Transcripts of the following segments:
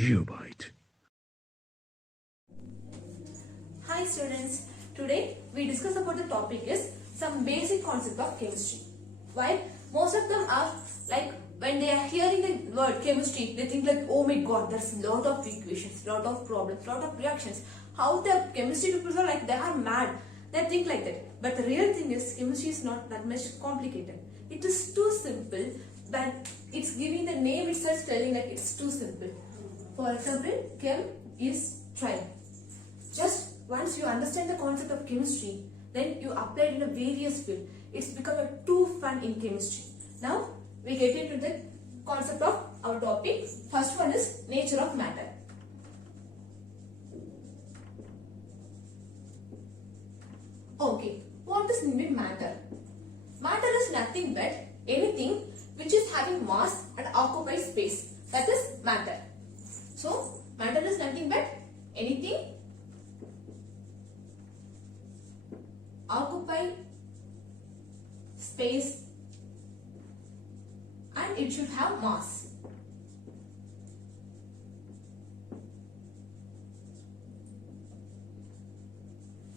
Geobite. Hi students, today we discuss about the topic is some basic concept of chemistry. While most of them are like when they are hearing the word chemistry, they think like, oh my god, there's a lot of equations, lot of problems, lot of reactions. How the chemistry people are like, they are mad. They think like that. But the real thing is chemistry is not that much complicated. It is too simple, but it's giving the name itself telling that it's too simple. For example, chem is trying. Just once you understand the concept of chemistry, then you apply it in a various field. It's become too fun in chemistry. Now we get into the concept of our topic. First one is nature of matter. Okay, what does mean matter? Matter is nothing but anything which is having mass and occupies space. That is matter. So matter is nothing but anything occupy space and it should have mass.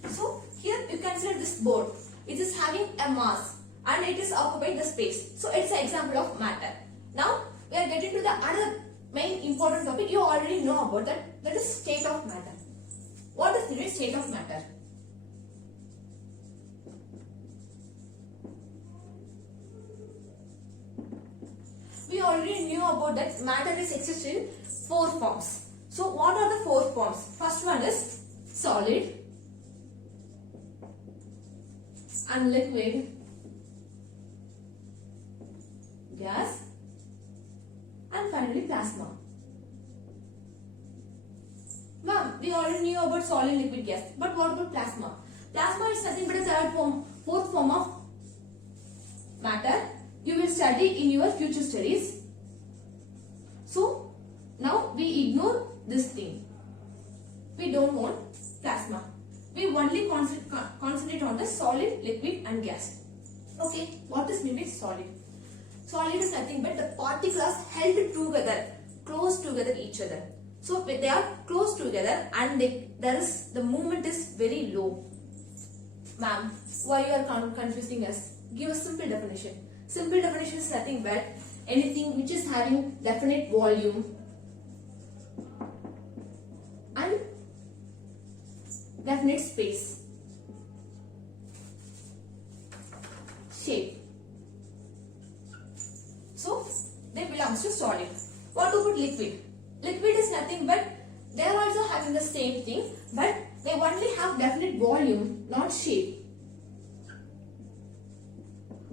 So here you consider this board. It is having a mass and it is occupying the space. So it's an example of matter. Now we are getting to the other main important topic. You already know about that. That is state of matter. What is the state of matter? We already knew about that matter is exists in 4 forms. So what are the 4 forms? First one is solid and liquid, gas, and finally plasma. Ma'am, we already knew about solid, liquid, gas. But what about plasma? Plasma is nothing but a fourth form of matter. You will study in your future studies. So now we ignore this thing. We don't want plasma. We only concentrate on the solid, liquid and gas. Okay, what is mean by solid? Solid is nothing but the particles held together, close together each other. So they are close together and the movement is very low. Ma'am, why you are confusing us? Give a simple definition. Simple definition is nothing but anything which is having definite volume and definite space, shape. So they belongs to solid. What about liquid? Liquid is nothing but they are also having the same thing, but they only have definite volume, not shape.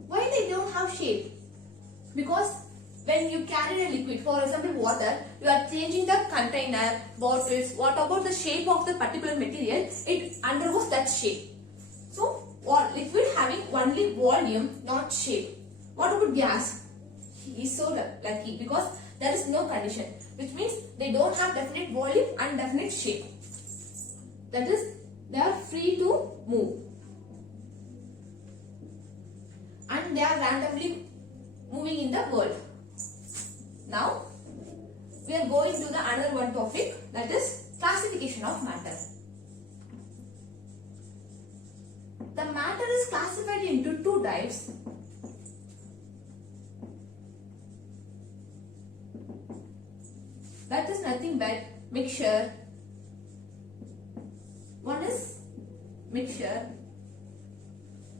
Why they don't have shape? Because when you carry a liquid, for example water, you are changing the container, bottles. What about the shape of the particular material? It undergoes that shape. So liquid having only volume, not shape. What about gas? He is so lucky because there is no condition, which means they don't have definite volume and definite shape. That is, they are free to move. And they are randomly moving in the world. Now, we are going to the another one topic, that is classification of matter. The matter is classified into 2 types. That is nothing but mixture. One is mixture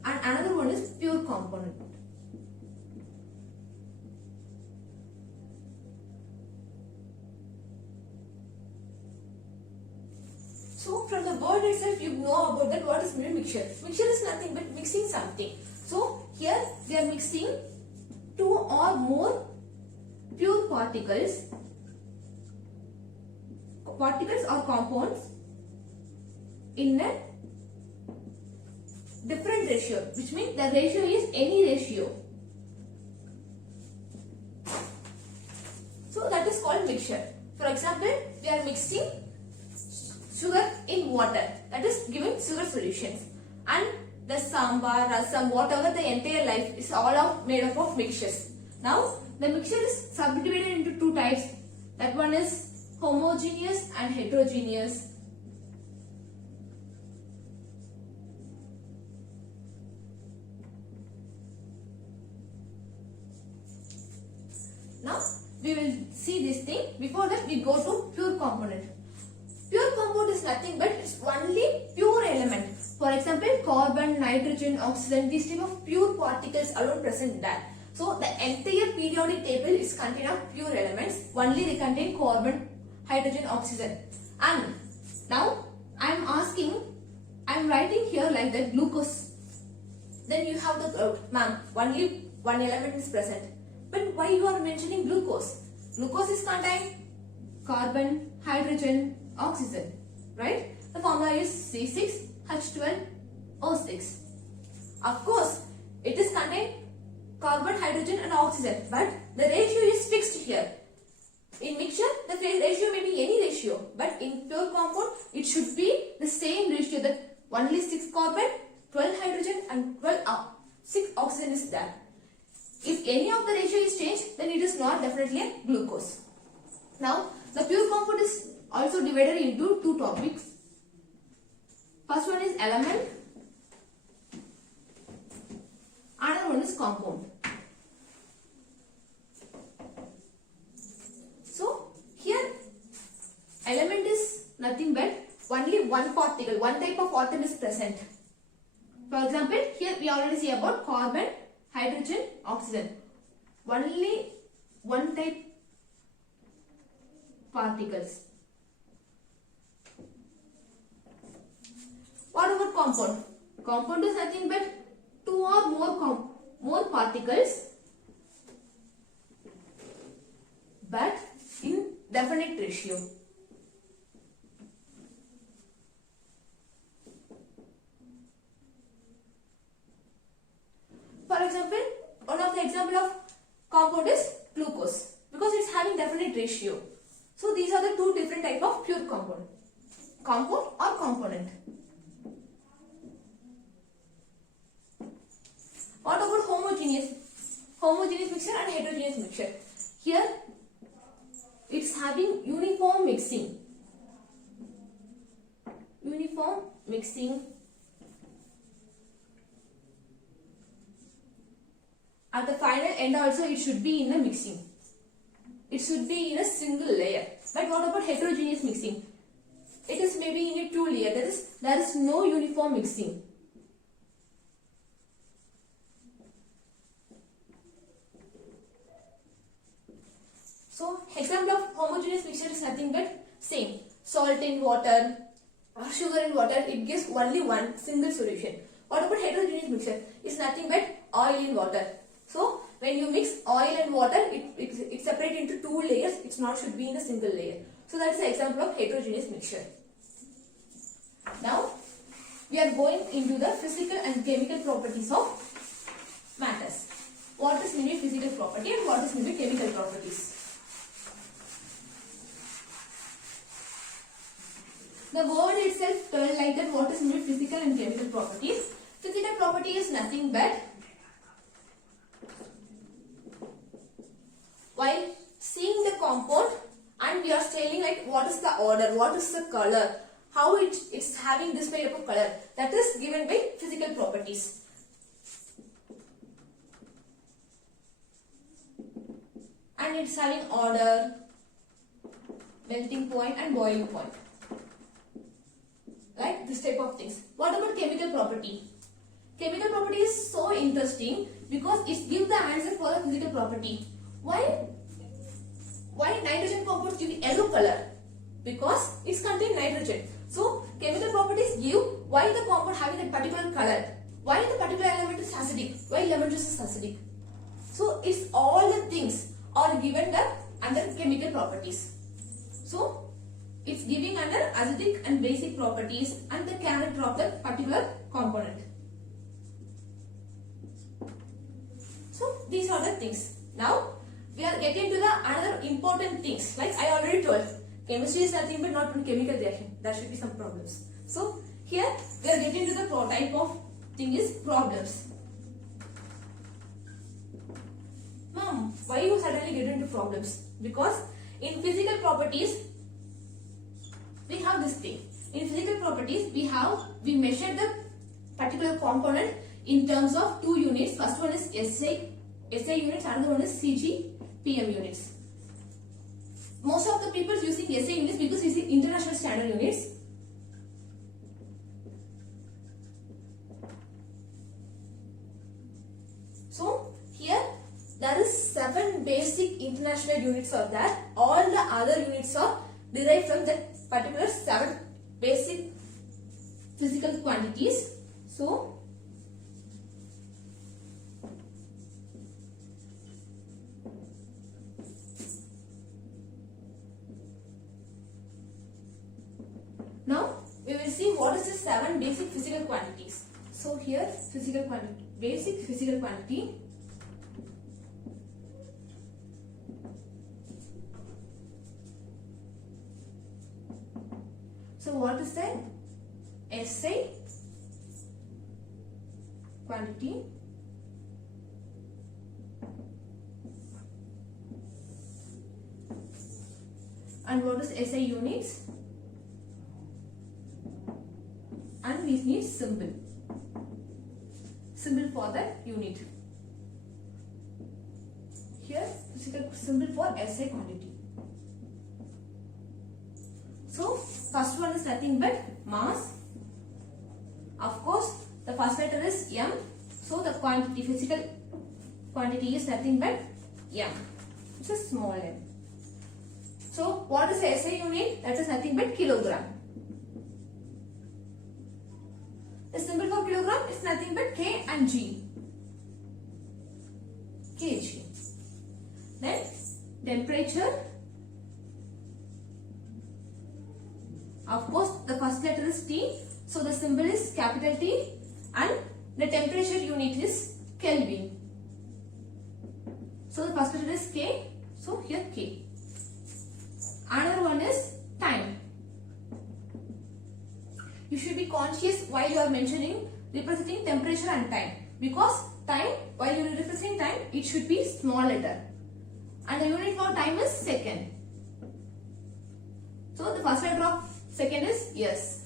and another one is pure component. So from the word itself you know about that what is mixture. Mixture is nothing but mixing something. So here we are mixing 2 or more pure particles or compounds in a different ratio, which means the ratio is any ratio. So that is called mixture. For example, we are mixing sugar in water, that is giving sugar solutions, and the sambar, rasam, whatever the entire life is all made up of mixtures. Now the mixture is subdivided into 2 types. That one is homogeneous and heterogeneous. Now we will see this thing. Before that we go to pure component. Pure compound is nothing but it's only pure element. For example, carbon, nitrogen, oxygen, these type of pure particles alone present there. So the entire periodic table is contained of pure elements. Only they contain carbon, hydrogen, oxygen. And now I am writing here like that glucose. Then you have the doubt, ma'am, only one element is present. But why you are mentioning glucose? Glucose is contained carbon, hydrogen, oxygen, right? The formula is C6H12O6. Of course, it is contained carbon, hydrogen and oxygen, but the ratio is fixed here. In mixture, the ratio may be any ratio, but in pure compound, it should be the same ratio, that only 6 carbon, 12 hydrogen and 6 oxygen is there. If any of the ratio is changed, then it is not definitely a glucose. Now, the pure compound is also divided into two topics. First one is element, another one is compound. So, here element is nothing but only one particle, one type of atom is present. For example, here we already see about carbon, hydrogen, oxygen. Only one type particles. What about compound? Compound is nothing but two or more particles, but in definite ratio. For example, one of the example of compound is glucose, because it's having definite ratio. So these are the two different type of pure compound. Compound or component. What about homogeneous? Homogeneous mixture and heterogeneous mixture. Here, it's having uniform mixing. Uniform mixing. At the final end also it should be in a mixing. It should be in a single layer. But what about heterogeneous mixing? It is maybe in a two layer. That is, there is no uniform mixing. So, example of homogeneous mixture is nothing but same. Salt in water, sugar in water, it gives only one single solution. What about heterogeneous mixture? It's nothing but oil in water. So, when you mix oil and water, it separates into two layers. It should be in a single layer. So, that's the example of heterogeneous mixture. Now, we are going into the physical and chemical properties of matters. What is maybe physical property and what is maybe chemical properties? The word itself tells like that what is maybe physical and chemical properties. Physical property is nothing but while seeing the compound and we are telling like what is the order, what is the color, how it's having this type of color, that is given by physical properties. And it's having order, melting point and boiling point. Like this type of things. What about chemical property? Chemical property is so interesting because it gives the answer for the physical property. Why nitrogen compounds give yellow color? Because it's contain nitrogen. So chemical properties give why the compound having a particular color. Why the particular element is acidic? Why lemon juice is acidic? So it's all the things are given under chemical properties. So it's giving under acidic and basic properties and the character of the particular component. So these are the things. Now we are getting to the another important things. Like I already told, chemistry is nothing but not chemical reaction. There should be some problems. So here we are getting to the type of thing is problems. Mom, why you suddenly get into problems? Because in physical properties, have this thing. In physical properties, we measure the particular component in terms of two units. First one is SI units, another one is CG PM units. Most of the people using SI units because it's the international standard units. So here there is 7 basic international units are there. All the other units are derived from that particular 7 basic physical quantities. So now we will see what is the 7 basic physical quantities. So here physical quantity, basic physical quantity. So what is that? SI quantity, and what is SI units, and we need symbol for that unit. Here physical symbol for SI quantity. So first one is nothing but mass. Of course, the first letter is M. So the quantity, physical quantity is nothing but M. It's a small m. So what is the SI unit? That is nothing but kilogram. The symbol for kilogram is nothing but K and G. kg. Then temperature. Of course, the first letter is T. So the symbol is capital T, and the temperature unit is Kelvin. So the first letter is K. So here K. Another one is time. You should be conscious while you are representing temperature and time, because time, while you are representing time, it should be small letter, and the unit for time is second. So the first letter of second is S.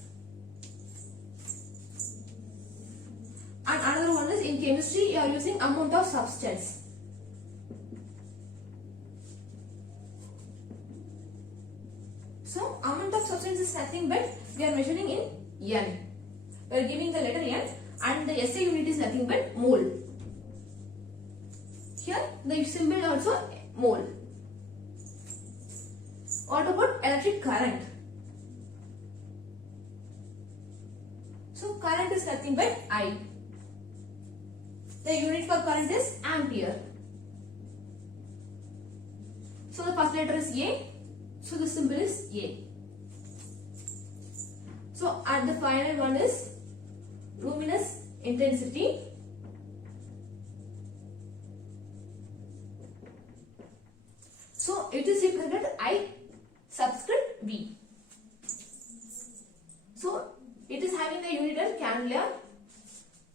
And another one is, in chemistry you are using amount of substance. So amount of substance is nothing but we are measuring in N. We are giving the letter N, and the SI unit is nothing but mole. Here the symbol also mole. What about electric current? So current is nothing but I. The unit for current is ampere. So the first letter is A. So the symbol is A. So at the final one is luminous intensity. So it is represented I subscript V. So it is having the unit as candela.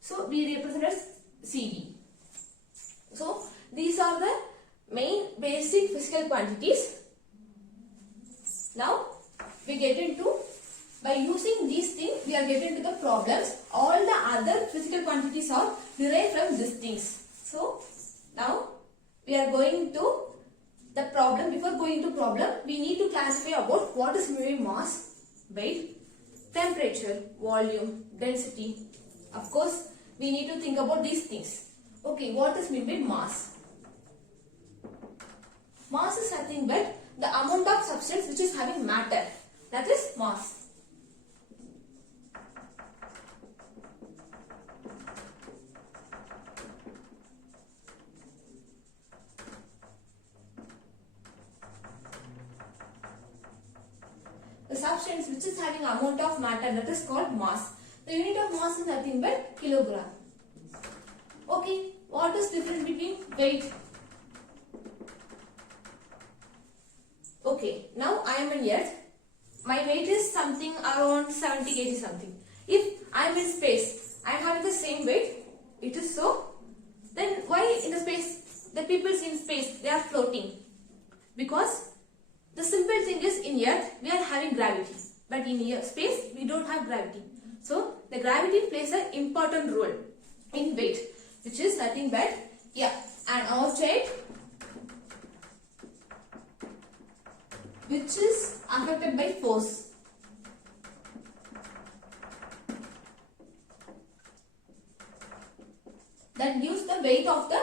So we represent as CV. So these are the main basic physical quantities. Now we get into, by using these things we are getting to the problems. All the other physical quantities are derived from these things. So now we are going to the problem. Before going to problem, we need to classify about what is moving mass, weight, temperature, volume, density. Of course, we need to think about these things. Okay, what is meant by mass? Mass is nothing but the amount of substance which is having matter. That is mass. The substance which is having amount of matter, that is called mass. The unit of mass is nothing but kilogram. Okay, what is difference between weight? Okay, now I am in Earth. My weight is something around 70 kg something. If I am in space, I am having the same weight. It is so. Then why in the space? The people in space, they are floating. Because the simple thing is, in Earth we are having gravity. but in space we don't have gravity. So the gravity plays an important role in weight, which is nothing but an object which is affected by force. That gives the weight of the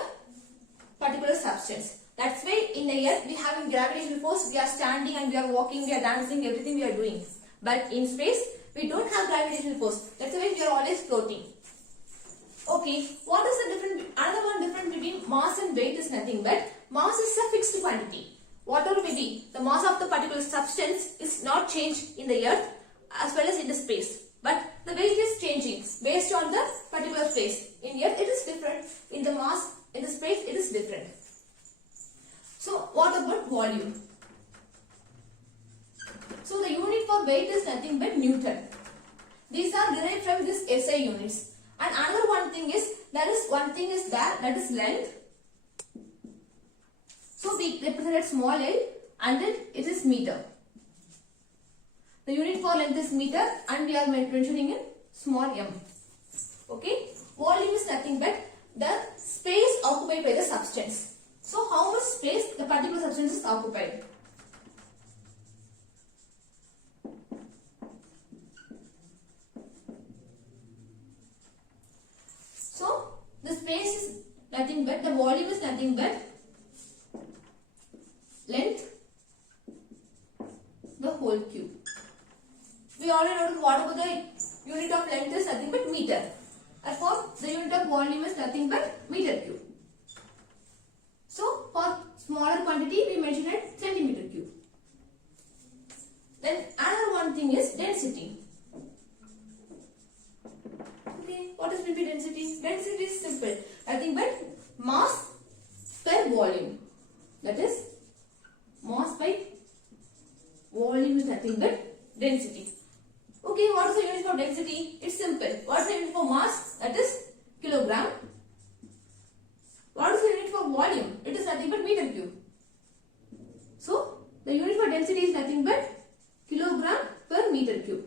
particular substance. That's why in the earth we have gravitational force, we are standing and we are walking, we are dancing, everything we are doing. But in space we don't have gravitational force. That's why we are always floating. Okay, what is the difference? Another one difference between mass and weight is nothing but mass is a fixed quantity. Whatever may be, the mass of the particular substance is not changed in the earth as well as in the space. But the weight is changing based on the particular space. In earth it is different, in the mass, in the space it is different. So what about volume? So the unit for weight is nothing but Newton. These are derived from this SI units. And another one thing is, that is length. So we represented small l and then it is meter. The unit for length is meter and we are mentioning in small m. Okay. Volume is nothing but the space occupied by the substance. So how much space the particular substance is occupied. So the space is nothing but, the volume is nothing but length, the whole cube. We already know what about the unit of length is nothing but meter. Therefore, the unit of volume is nothing but meter cube. So, for smaller quantity, we mentioned it centimeter cube. Then, another one thing is density. Okay, what is maybe density? Density is simple. Nothing but mass per volume. That is, mass by volume is nothing but density. Okay, what is the unit for density? It's simple. What is the unit for mass? That is kilogram. What is the unit for volume? It is nothing but meter cube. So, the unit for density is nothing but kilogram per meter cube.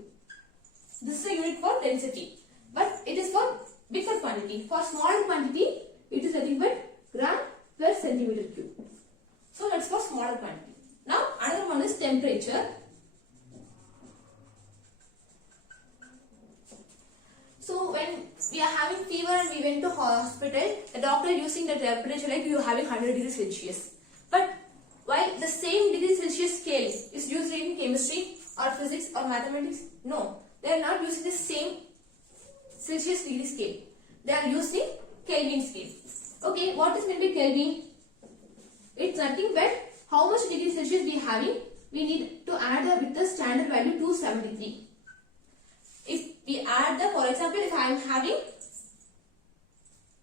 This is the unit for density. But it is for bigger quantity. For smaller quantity, it is nothing but gram per centimeter cube. So, that's for smaller quantity. Now, another one is temperature. So when we are having fever and we went to hospital, the doctor using the temperature like you are having 100 degrees Celsius. But while the same degree Celsius scale is used in chemistry or physics or mathematics, no, they are not using the same Celsius degree scale. They are using Kelvin scale. Okay, what is meant by Kelvin? It's nothing but how much degree Celsius we are having. We need to add with the standard value 273. If we add the, for example, if I am having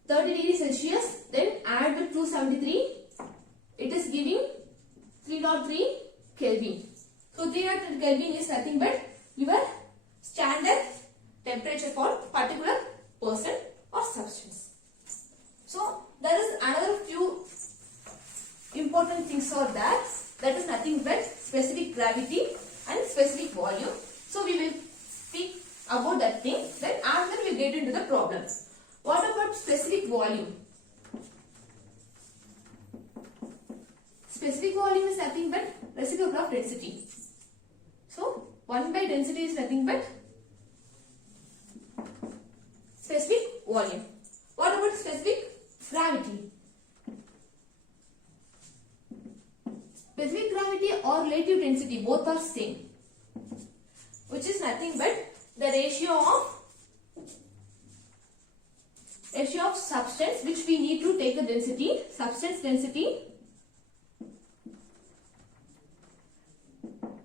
30 degrees Celsius, then add with 273, it is giving 303 Kelvin. So 303 Kelvin is nothing but your standard temperature for particular person or substance. So there is another few important things are there. That is nothing but specific gravity and specific volume. So we will speak about that thing, then after we get into the problems. What about specific volume? Specific volume is nothing but reciprocal of density. So 1 by density is nothing but specific volume. What about specific gravity? Specific gravity or relative density, both are same, which is nothing but the ratio of substance which we need to take a density, substance density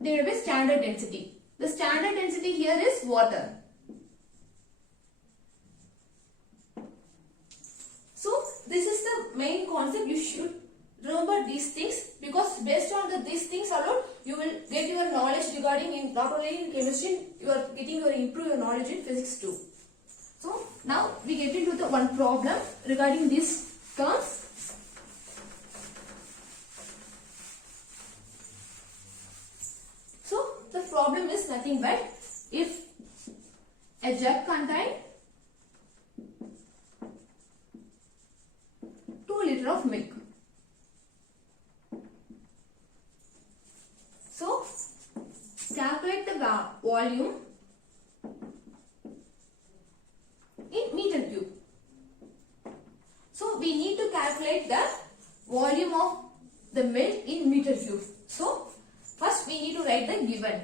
divided by standard density. The standard density here is water. So this is the main concept. You should remember these things, because based on these things alone you will get your knowledge regarding not only in chemistry, you are getting your improve your knowledge in physics too. So now we get into the one problem regarding these terms. So the problem problem is nothing but if a jug contains 2 liters of milk. So calculate the volume in meter cube. So we need to calculate the volume of the milk in meter cube. So first we need to write the given,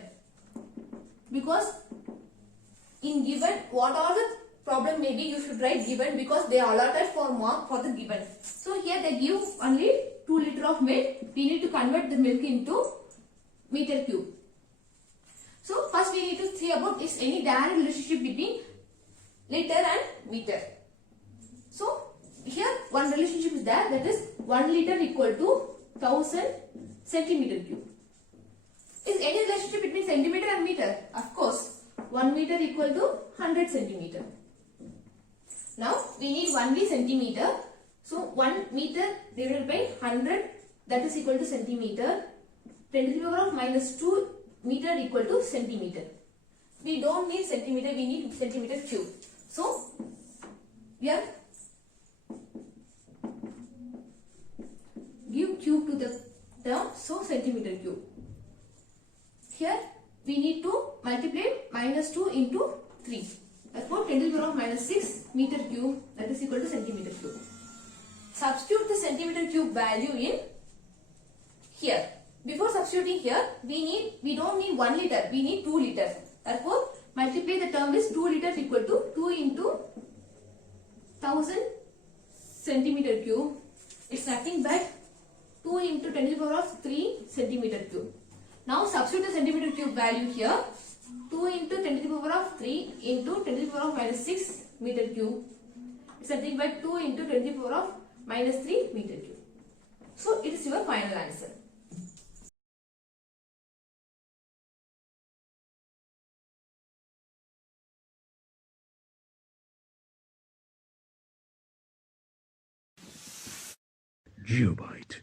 because in given whatever the problem may be, you should write given because they are allotted for mark for the given. So here they give only 2 liters of milk. We need to convert the milk into meter cube. So first we need to see about is any direct relationship between liter and meter. So here one relationship is there, that is 1 liter equal to 1000 centimeter cube. Is any relationship between centimeter and meter? Of course, 1 meter equal to 100 centimeter. Now we need only centimeter. So 1 meter divided by 100, that is equal to centimeter. 10 to the power of minus 2 meter equal to centimeter. We don't need centimeter, we need centimeter cube. So we are give cube to the term, so centimeter cube. Here we need to multiply minus 2 into 3. Therefore 10 to the power of minus 6 meter cube, that is equal to centimeter cube. Substitute the centimeter cube value in here. Before substituting here, we don't need 1 liter, we need 2 liters. Therefore multiply the term is 2 liters equal to 2 into 1000 centimeter cube. It's nothing but 2 into 10 to the power of 3 centimeter cube. Now substitute the centimeter cube value here. 2 into 10 to the power of 3 into 10 to the power of minus 6 meter cube. It's nothing but 2 into 10 to the power of minus 3 meter cube. So it is your final answer. Geobyte.